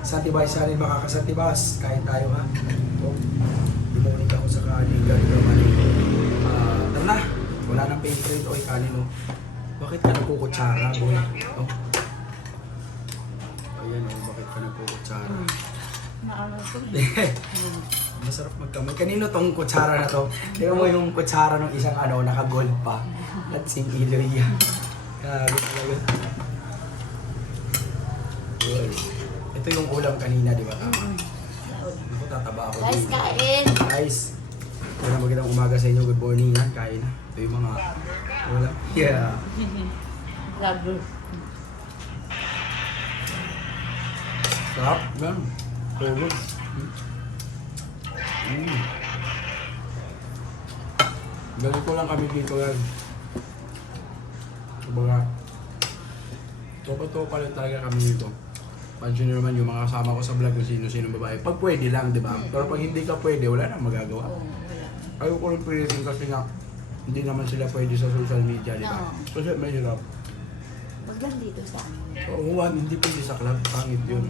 Satibay sa rin makakasatibas. Kain tayo ha. So, limunin ako sa kanin. Galing naman tara na. Wala nang favorite o kanin mo. Bakit ka nagkukutsara, boy? Oh. Ayan o, bakit ka nagkukutsara? Maano to? Masarap magkamay. Kanino tong kutsara na to? Tingnan mo yung kutsara ng isang naka-gold pa. At sing Iloy. Grabe talaga. Well, ito yung ulam kanina, di ba? Ako tataba ako. Guys, kain! Guys, magandang umaga sa inyo. Good morning ha. Kain. Ito yung mga ulam. Yeah. Labo. Sarap. Yan. Tulog. Ganito lang kami dito yan. Kumbaga, topa-topa lang talaga kami dito. Pansin nyo naman yung mga kasama ko sa vlog kung sino-sino babae. Pag pwede lang, di ba? Pero pag hindi ka pwede, wala nang magagawa. Oo, wala. Ayaw ko rin pilitin kasi nga, hindi naman sila pwede sa social media, di ba? Oo. Kasi may hirap. Wag lang dito sa amin. Oo, hindi pwede sa club. Pangit yun.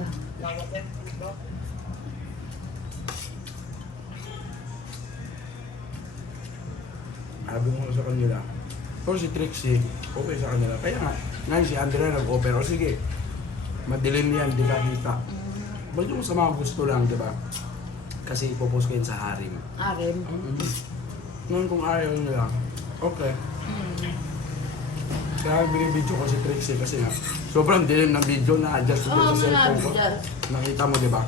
Sabi mo sa kanila. Pero si Trixie, okay sa kanila. Kaya nga, ngayon si Andrea nag-offer. O sige, madilim yan, di ka kita. Ba't yung sa mga gusto lang, di ba? Kasi ipopost ko yun sa harim. Arim. Ngayon kung ayaw nila, okay. Kaya binibidyo ko si Trixie kasi nga, sobrang dilim ng video na adjust ko Oo, sa cellphone ko. adjust. Nakita mo, di ba?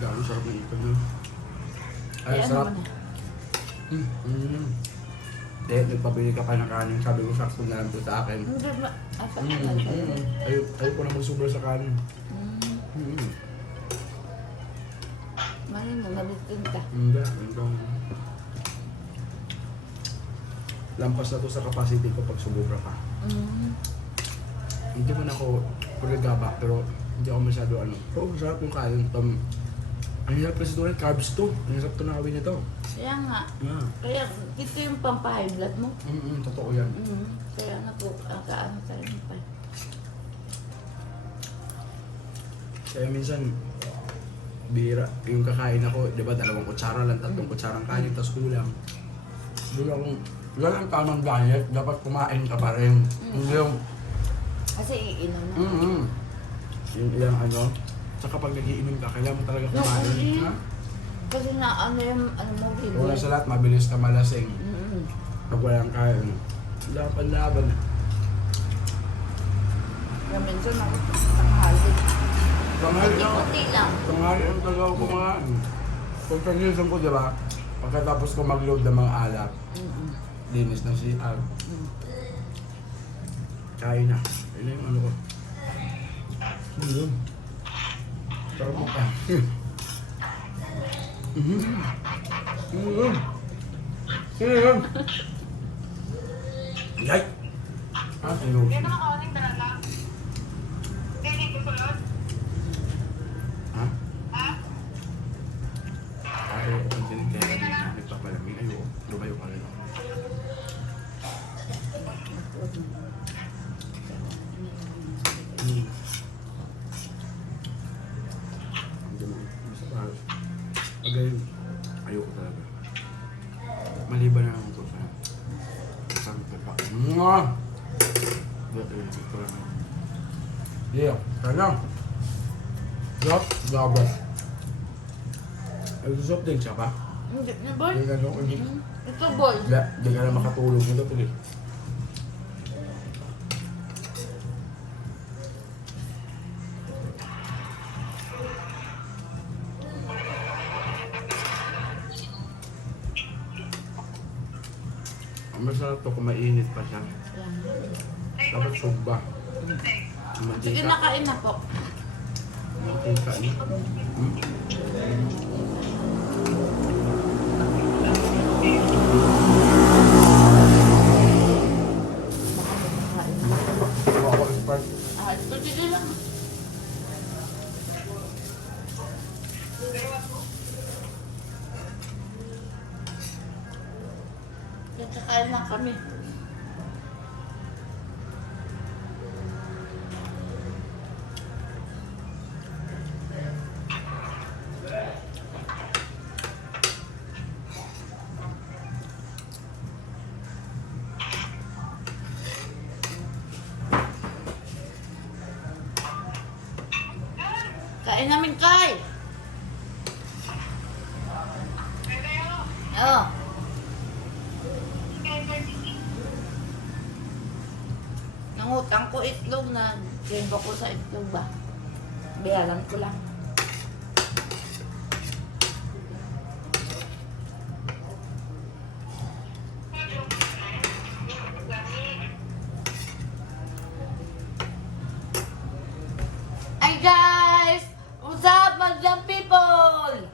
Gano'ng sarap ng ipon na. Ay, Ay, sarap. ano na? Nagpabili ka pa ng kanin. Sabi ko, sakto na lang ito sa akin. Hindi ba? Apat na lang tayo. Ayaw ko na magsubra sa kanin. Mali mo, nabitin ka. Hindi. Lampas na to sa capacity ko pag sumubra ka. Hindi man ako pagagaba, pero hindi ako masyado So, sarap yung kain. Ang hirap kasi ito carbs to. Ang hirap ito nakawin ito. Kaya nga. Yeah. Kaya ito yung pampahay blood mo. Totoo yan. Kaya nga po, kaano tayo pa. Kaya minsan, bira, yung kakain ako, di ba, 2 kutsara lang, 3 kutsarang kanin, tapos kulang. Wala ang tamang diet, dapat kumain ka pa rin. Hindi yung, Kasi iinom na. yung ilang tsaka pag nagiinom ka, kailangan mo talaga kumain. Hindi. Ha? Kasi na ano yung ano mo, bibo. Una sa lahat, mabilis ka malasing. Pag walang kain, laban. Kaya minsan ako tanghali. Kunti lang. Tanghali ang talaga ako kumain. Pag pagisan ko, di ba, pagkatapos ko mag-load ng mga alak, linis ng CR. Kain na. Yun yung ano ko. Yun. Sarap mo ka. Yay! Sinuso. Ha? Ayaw ko ang dinig kaya kanina nagpapalamig. Ayaw, lumayo ka rin ako. Ayoko talaga. Maliban na lang ito sa isang pepa. Yeah, kaya Yup, gabas. Ay, susok din siya pa? Hindi, boy. Hindi ka nung Ito, boy. Hindi ka na makatulog nito tuloy. Ang masarap to kung mainit pa siya. Dapat sugba. Sige, nakain na po. Mantika niya. Ito, sige lang. Kakain lang kami. Kain namin, Kai. Oo. Nangutang ko itlog na timba ko sa itlog ba? Bayaran ko lang. Hi guys! What's up, Madlang people?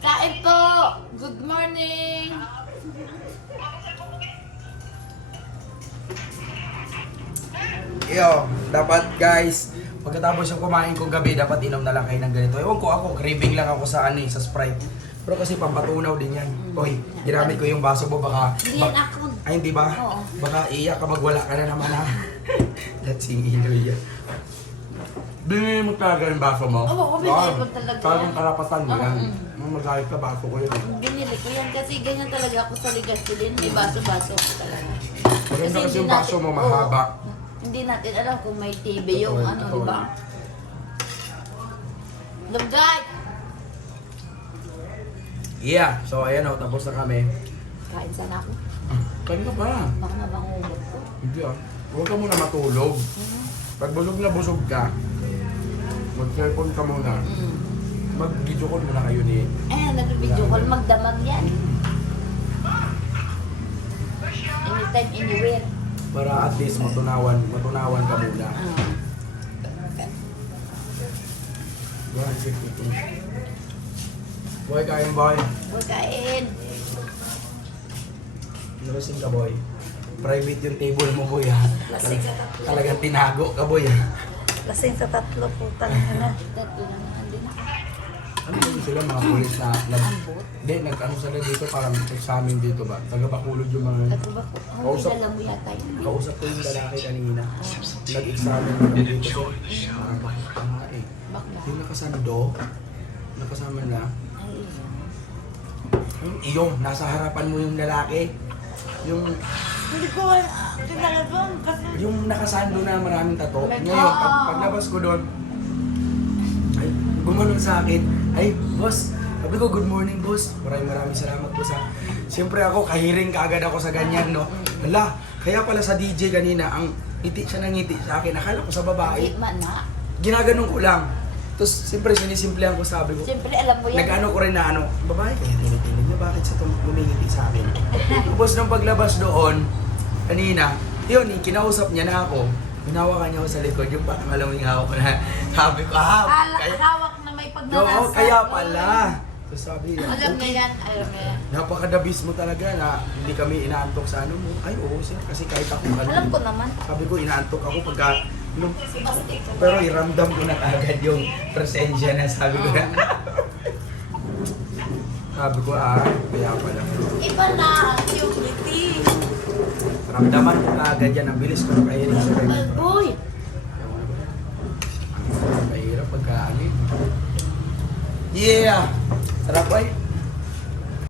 Kain po! Good morning! Yo, dapat guys, pagkatapos yung kumain kong gabi, dapat inom na lang kayo ng ganito. Ewan ko ako, craving lang ako sa sa Sprite. Pero kasi pampatunaw din yan. Oy, ginamit ko yung baso mo, baka... Hindi yan ako. Ay, hindi ba? Oo. Baka iyak ka, magwala ka na naman ha. Let's sing Iloy yan. Binili mo talaga yung baso mo? Oo, binili ko talaga yan. Talagang karapatan mo yan. Oo, Nung magalit ka, baso ko yun. Binili ko yan kasi ganyan talaga ako sa Ligasilin. May baso-baso ko talaga. Maganda kasi yung hindi baso natin- mo, mahaba. oo, hindi natin alam kung may TV yung Totoo, ano, totoo. di ba? Love guys! Yeah, so ayan o, tapos na kami. Kain sana ako. Kain ka pa. Baka mabangumot ko. Hindi ah. Huwag ka muna matulog. Pag busog na busog ka, mag-cellphone ka muna. Mag-video call muna kayo ni... Nag-video call, magdamag yan. Anytime, anywhere. Para at least matunawan ka muna. Yan, check ito. Boy, kain boy. Kain. Nalasing ka boy. Private yung table mo boy ha. Lasing sa tatlo. Talagang tinago ka boy ha. Lasing sa tatlo po talaga. Tatlo naman din ako. Ano yun sila mga pulis na Ambot. hindi, nag-ano sila dito parang examine dito ba? Taga-Bacolod yung mga... Ako ba ko? Ang Kausap. kilala mo yata yun. Kausap ko yung lalaki kanina. Nag-examine mo dito. Parang bakit ka nga eh. Bakla. Yung nakasando, nakasama na, Ay, yung nasa harapan mo yung lalaki. Yung hindi ko kilala doon kasi yung nakasando na maraming tato. Like, Ngayon, paglabas ko doon, ay, gumanon sa akin. Ay, boss, sabi ko, good morning, boss. Maraming salamat, boss, ha. Siyempre ako, kahiring kaagad ako sa ganyan, no. Hala, kaya pala sa DJ kanina, ang ngiti siya ng ngiti sa akin. Akala ko sa babae. man na. Ginaganon ko lang. Tapos, siyempre, sinisimplehan ko, sabi ko. Siyempre alam mo yan. Nag-ano ko rin na ano, babae kaya tinitingnan niya, bakit siya lumingiti sa akin? Tapos nung paglabas doon, kanina, yun, kinausap niya na ako. Hinawakan niya ako sa likod, yung parang alam mo yung hawak ko na, sabi ko, kaya, Hawak na may pagnanasa. kaya pala. Tapos sabi niya, Alam na yan, alam na yan. napakadabis mo talaga na hindi kami inaantok sa ano mo. Ay, oo, sir, kasi kahit ako Alam ko naman. sabi ko, inaantok ako pagka, nung, Basta ikaw. pero iramdam ko na agad yung presensya na sabi ko na. Sabi ko, kaya pala. Iba na ang purity. Ramdaman ko na agad yan, ang bilis ko na kahirin sa ganyan. Boy! Mahirap pagka ano eh. Yeah! Sarap ay.